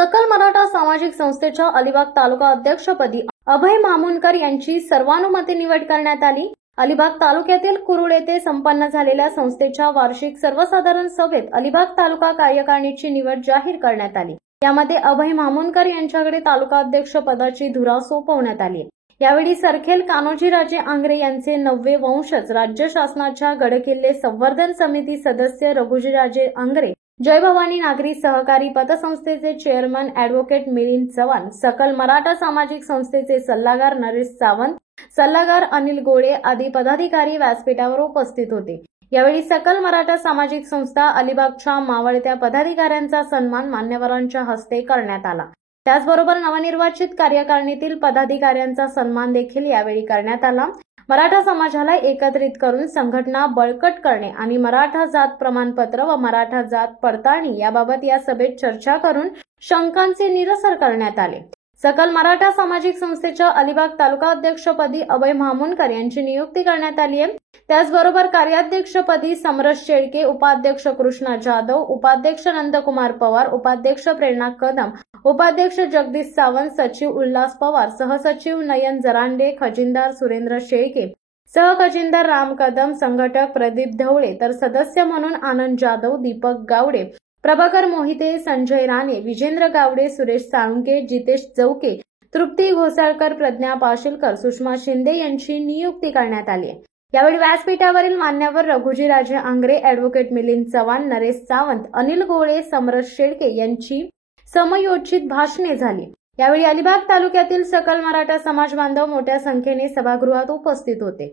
सकल मराठा सामाजिक संस्थेच्या अलिबाग तालुका अध्यक्षपदी अभय मामुनकर यांची सर्वानुमते निवड करण्यात आली। अलिबाग तालुक्यातील कुरुळ येथे संपन्न झालेल्या संस्थेच्या वार्षिक सर्वसाधारण सभेत अलिबाग तालुका कार्यकारिणीची निवड जाहीर करण्यात आली। यामध्ये अभय मामुनकर यांच्याकडे तालुका अध्यक्ष पदाची धुरा सोपवण्यात आली। यावेळी सरखेल कान्होजीराजे आंग्रे यांचे 9वे वंशज, राज्य शासनाच्या गडकिल्ले संवर्धन समिती सदस्य रघुजीराजे आंग्रे, जय भवानी नागरी सहकारी पतसंस्थेचे चेअरमन ॲडव्होकेट मिलिंद चव्हाण, सकल मराठा सामाजिक संस्थेचे सल्लागार नरेश सावंत, सल्लागार अनिल गोळे आदी पदाधिकारी व्यासपीठावर उपस्थित होते। यावेळी सकल मराठा सामाजिक संस्था अलिबागच्या मावळत्या पदाधिकाऱ्यांचा सन्मान मान्यवरांच्या हस्ते करण्यात आला। त्याचबरोबर नवनिर्वाचित कार्यकारिणीतील पदाधिकाऱ्यांचा सन्मान देखील यावेळी करण्यात आला। मराठा समाजाला एकत्रित करून संघटना बळकट करणे आणि मराठा जात प्रमाणपत्र व मराठा जात पडताळणी याबाबत या सभेत चर्चा करून शंकांचे निरसन करण्यात आले। सकल मराठा सामाजिक संस्थेच्या अलिबाग तालुका अध्यक्षपदी अभय मामुनकर यांची नियुक्ती करण्यात आली आहे। त्याचबरोबर कार्याध्यक्षपदी समरस शेळके, उपाध्यक्ष कृष्णा जाधव, उपाध्यक्ष नंदकुमार पवार, उपाध्यक्ष प्रेरणा कदम, उपाध्यक्ष जगदीश सावंत, सचिव उल्हास पवार, सहसचिव नयन जरांडे, खजिनदार सुरेंद्र शेळके, सहखजिनदार राम कदम, संघटक प्रदीप ढवळे, तर सदस्य म्हणून आनंद जाधव, दीपक गावडे, प्रभाकर मोहिते, संजय राणे, विजेंद्र गावडे, सुरेश साळुंके, जितेश चौके, तृप्ती घोसाळकर, प्रज्ञा पाशीलकर, सुषमा शिंदे यांची नियुक्ती करण्यात आली। यावेळी व्यासपीठावरील मान्यवर रघुजीराजे आंग्रे, ॲडव्होकेट मिलिंद चव्हाण, नरेश सावंत, अनिल गोळे, समरस शेळके यांची समयोचित भाषणे झाली। यावेळी अलिबाग तालुक्यातील सकल मराठा समाज बांधव मोठ्या संख्येने सभागृहात उपस्थित होते।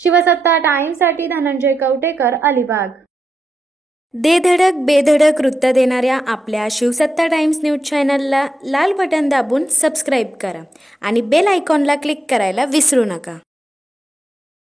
शिवसत्ता टाइम्ससाठी धनंजय कवटेकर, अलिबाग। दे धडक बेधडक वृत्त देणाऱ्या आपल्या शिवसत्ता टाइम्स न्यूज चॅनलला लाल बटन दाबून सबस्क्राईब करा आणि बेल आयकॉनला क्लिक करायला विसरू नका।